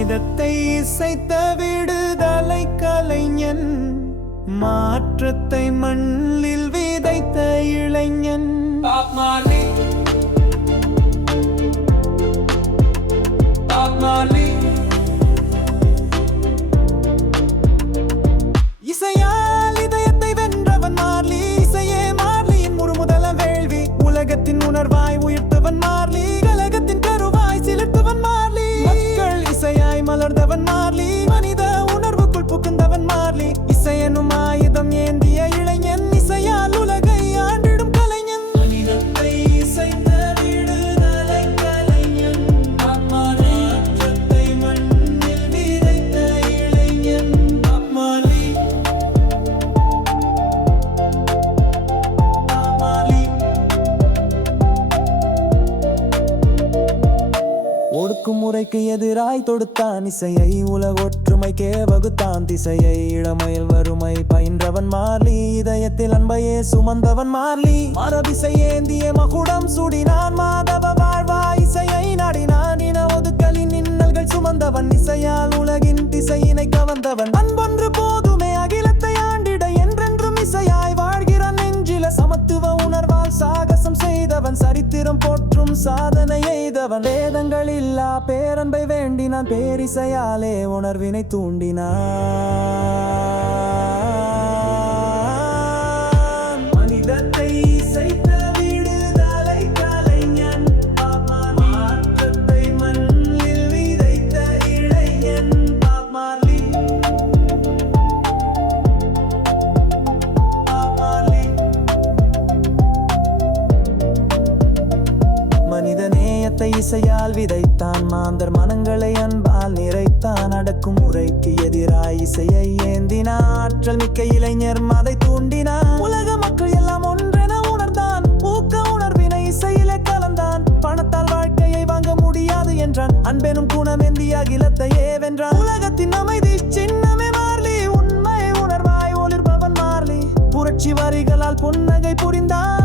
மனிதத்தை இசைத்த விடுதலை கலைஞன், மாற்றத்தை மண்ணில் விதைத்த இளைஞன். Bob Marley, Bob Marley. இசையால் இதயத்தை வென்றவன் மார்லி, இசையே மார்லியின் முறுமுதல வேள்வி. உலகத்தின் உணர்வாய் உயிர்த்தவன் மார்லி, கலகத்தின் கருவாய் சிலிர்த்தவன் மார்லி. மக்கள் இசையாய் மலர்ந்தவன் மார்லி, மனித உணர்வுக்குள் புகுந்தவன் மார்லி. இசையனும் ஆயுதம் ஏந்திய இளைஞன், இசையால் உலகை ஆண்டிடும் கலைஞன். மனிதத்தை இசைத்த விடுதலை கலைஞன், மாற்றத்தை மண்ணில் விதைத்த இளைஞன். Bob Marley, Bob Marley. ஒடுக்குமுறைக்கு எதிராய் தொடுத்தான் இசையை, உலக ஒற்றுமைக்கே வகுத்தான் திசையை. இளமையில் வறுமை பயின்றவன் மார்லி, இதயத்தில் அன்பையே சுமந்தவன் மார்லி. மரபிசை ஏந்திய மகுடம் சூடினான், மாதவ வாழ்வா இசையை நாடினான். இன ஒதுக்கலின் இன்னல்கள் சுமந்தவன், இசையால் உலகின் திசையினை கவர்ந்தவன். அன்பொன்று போதுமே அகிலத்தை ஆண்டிட, என்றென்றும் இசையாய் வாழ்கிறான் நெஞ்சில. சமத்துவ உணர்வால் சாகசம் செய்தவன், சரித்திரம் போற்றும் சாதனை எய்தவன். வேதங்கள் இல்லா பேரன்பை வேண்டினான், பேரிசையாலே உணர்வினை தூண்டினான். மனிதத்தை இசைத்த விடுதலை கலைஞன், மாற்றத்தை மண்ணில் விதைத்த இளைஞன். Bob Marley, Bob Marley. மனித நேயத்தை இசையால் விதைத்தான், மாந்தர் மனங்களை அன்பால் நிறைத்தான். அடக்கும் முறைக்கு எதிராய் இசையை ஏந்தினான், ஆற்றல் மிக்க இளைஞர் அதை தூண்டினான். உலக மக்கள் எல்லாம் ஒன்றென உணர்ந்தான், ஊக்க உணர்வினை இசையிலே கலந்தான். பணத்தால் வாழ்க்கையை வாங்க முடியாது என்றான், அன்பெனும் குணமேந்தி அகிலத்தையே வென்றான். உலகத்தின் அமைதி சின்னமே மார்லி, உண்மை உணர்வாய் ஒளிர்பவன் மார்லி. புரட்சி வரிகளால் புன்னகை புரிந்தான்,